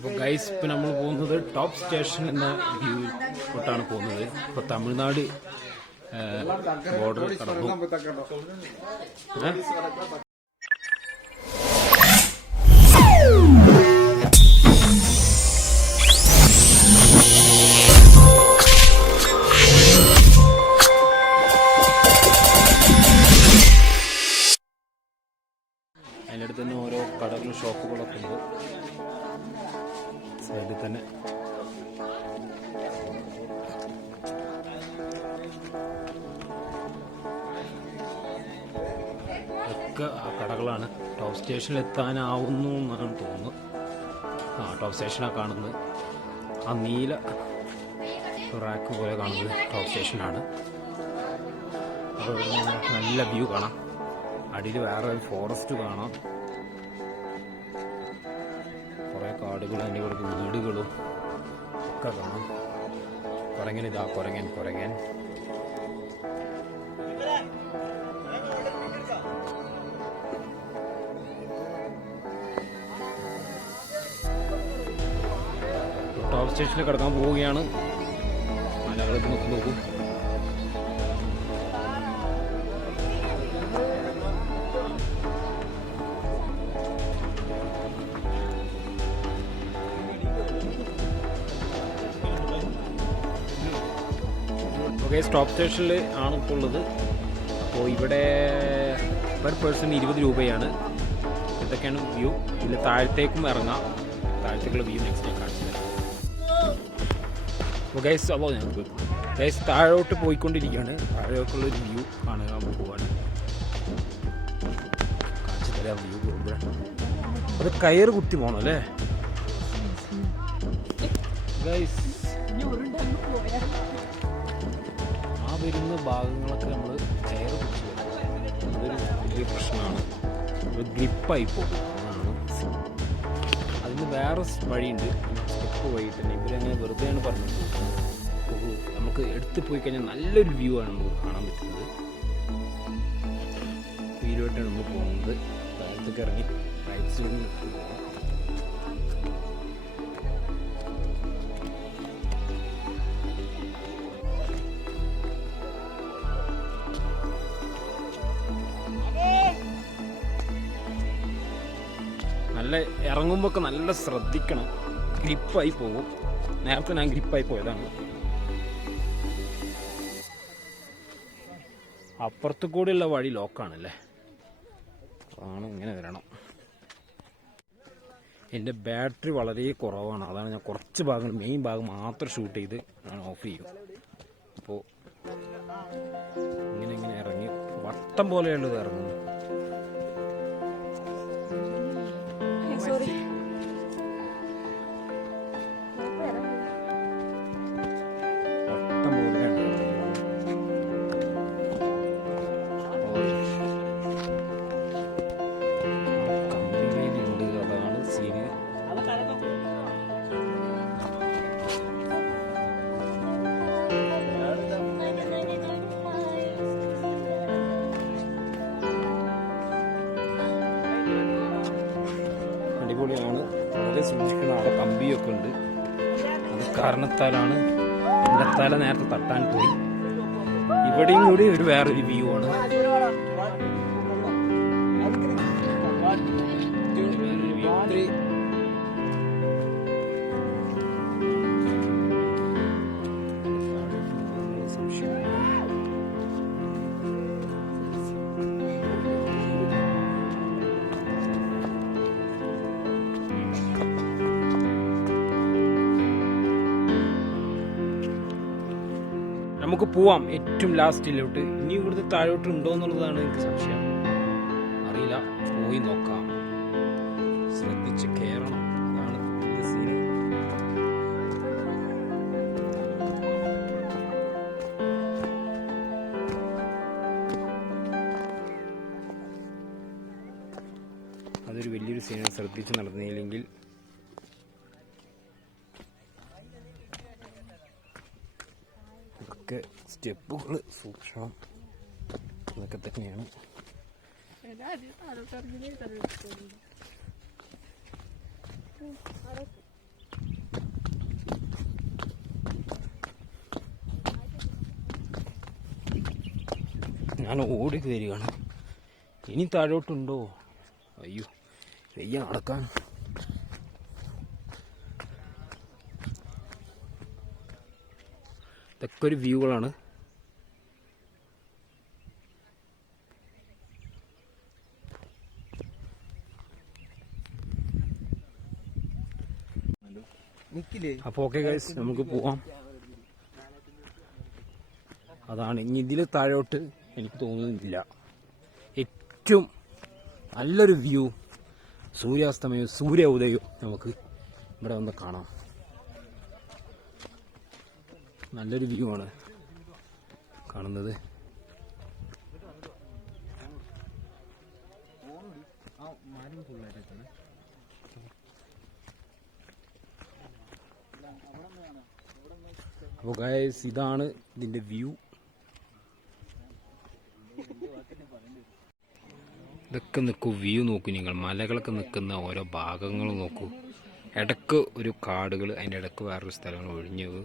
അപ്പോൾ ഗൈസ് ഇപ്പോൾ നമ്മൾ പോകുന്നത് ടോപ്പ് സ്റ്റേഷൻ എന്ന വ്യൂട്ടാണ് പോകുന്നത്. ഇപ്പോൾ തമിഴ്നാട് ബോർഡർ കടന്നു. അതിൻ്റെ അടുത്ത് തന്നെ ഓരോ കടകളും ഷോപ്പുകളൊക്കെ ഉണ്ട് സൈഡിൽ തന്നെ. ഒക്കെ ആ കടകളാണ്. ടോപ്പ് സ്റ്റേഷനിൽ എത്താനാവുന്നു എന്നാണ് തോന്നുന്നത്. ടോപ്പ് സ്റ്റേഷനാണ് കാണുന്നത്. ആ നീല റാക്ക് പോലെ കാണുന്നത് ടോപ്പ് സ്റ്റേഷനാണ്. അപ്പോൾ നല്ല വ്യൂ കാണാം. അടിയിൽ വേറെ ഒരു ഫോറസ്റ്റ് കാണാം. കുറേ കാടുകളും അതിൻ്റെ കൂടെ വീടുകളും ഒക്കെ കാണാം. കുരങ്ങനിതാ കുരങ്ങൻ. ടോപ്പ് സ്റ്റേഷനിൽ കിടക്കാൻ പോവുകയാണ്. മലകളിൽ നോക്കും. ഓക്കെ, സ്റ്റോപ്പ് സ്റ്റേഷനിൽ ആണ് ഇപ്പോൾ ഉള്ളത്. അപ്പോൾ ഇവിടെ പെർ പേഴ്സൺ 20 രൂപയാണ്. ഇതൊക്കെയാണ് വ്യൂ. ഇതിൽ താഴത്തേക്കും ഇറങ്ങാം. താഴത്തേക്കുള്ള വ്യൂ നെക്സ്റ്റ് ഞാൻ കാണിച്ചു തരാം. അപ്പോൾ ഗൈസ് താഴോട്ട് പോയിക്കൊണ്ടിരിക്കുകയാണ്. താഴോട്ടുള്ളൊരു വ്യൂ കാണാൻ പോവുകയാണ്. കാണിച്ചു തരാം വ്യൂ പോകുമ്പോഴാണ്. അത് കയറ് കുത്തി പോകണം അല്ലേ ഗൈസ്? വരുന്ന ഭാഗങ്ങളൊക്കെ നമ്മൾ കയറ് പിടിച്ച് വരും. അതൊരു വലിയ പ്രശ്നമാണ്. ഒരു ഗ്രിപ്പായി പോകും. അതാണ്. അതിന് വേറെ വഴിയുണ്ട്, സ്റ്റെപ്പ് വഴി തന്നെ. ഇവരങ്ങനെ വെറുതെയാണ് പറഞ്ഞത്. നമുക്ക് എടുത്ത് പോയി കഴിഞ്ഞാൽ നല്ലൊരു വ്യൂ ആണ് നമുക്ക് കാണാൻ പറ്റുന്നത്. വീഡിയോട്ടാണ് നമ്മൾ പോകുന്നത്. താഴത്തേക്ക് ഇറങ്ങി റൈറ്റ് സൈഡിൽ നിന്ന് പോകാം. നല്ല ഇറങ്ങുമ്പോൾ ഒക്കെ നല്ല ശ്രദ്ധിക്കണം. ഗ്രിപ്പായി പോകും. നേരത്തെ ഞാൻ ഗ്രിപ്പായി പോയതാണ്. അപ്പുറത്ത് കൂടെയുള്ള വഴി ലോക്കാണല്ലേ. അതാണ്, ഇങ്ങനെ വരണം. എൻ്റെ ബാറ്ററി വളരെ കുറവാണ്. അതാണ് ഞാൻ കുറച്ച് ഭാഗങ്ങൾ, മെയിൻ ഭാഗം മാത്രം ഷൂട്ട് ചെയ്ത് ഞാൻ ഓഫ് ചെയ്യും. അപ്പോൾ ഇങ്ങനെ ഇറങ്ങി വട്ടം പോലെയുള്ളത് ഇറങ്ങുന്നു. അടിപൊളിയാണ്. വളരെ സൂക്ഷിക്കണം. അവിടെ കമ്പിയൊക്കെ ഉണ്ട്. അത് കാരണത്താലാണ് എൻ്റെ തല നേരത്തെ തട്ടാൻ പോയി. ഇവിടെയും കൂടി ഒരു വേറൊരു വ്യൂ ആണ്. നമുക്ക് പോവാം ഏറ്റവും ലാസ്റ്റിലോട്ട്. ഇനി ഇവിടുത്തെ താഴോട്ട് ഉണ്ടോ എന്നുള്ളതാണ് എനിക്ക് സംശയം. അറിയില്ല, പോയി നോക്കാം. ശ്രദ്ധിച്ച് കയറണം. അതാണ് സീൻ. അതൊരു വലിയൊരു സീനാണ്. ശ്രദ്ധിച്ച് നടന്നില്ലെങ്കിൽ സ്റ്റെപ്പുകൾ സൂക്ഷിക്കണം. അതൊക്കെ തന്നെയാണ്. ഞാൻ ഓടി കയറുകയാണ്. ഇനി താഴോട്ടുണ്ടോ? അയ്യോ വയ്യ നടക്കാൻ. ഇതൊക്കെ ഒരു വ്യൂകളാണ്. അപ്പോൾ ഓക്കെ ഗൈസ്, നമുക്ക് പോവാം. അതാണ് ഇനി ഇതിൽ താഴോട്ട് എനിക്ക് തോന്നുന്നില്ല. ഏറ്റവും നല്ലൊരു വ്യൂ, സൂര്യാസ്തമയവും സൂര്യ ഉദയവും നമുക്ക് ഇവിടെ വന്ന് കാണാം. നല്ലൊരു വ്യൂ ആണ് കാണുന്നത്. അപ്പോൾ ഗൈസ് ഇതാണ് ഇതിൻ്റെ വ്യൂ. ഇതൊക്കെ നിൽക്കൂ, വ്യൂ നോക്കൂ നിങ്ങൾ. മലകളൊക്കെ നിൽക്കുന്ന ഓരോ ഭാഗങ്ങൾ നോക്കൂ. ഇടക്ക് ഒരു കാടുകൾ, അതിൻ്റെ ഇടക്ക് വേറൊരു സ്ഥലങ്ങൾ ഒഴിഞ്ഞത്.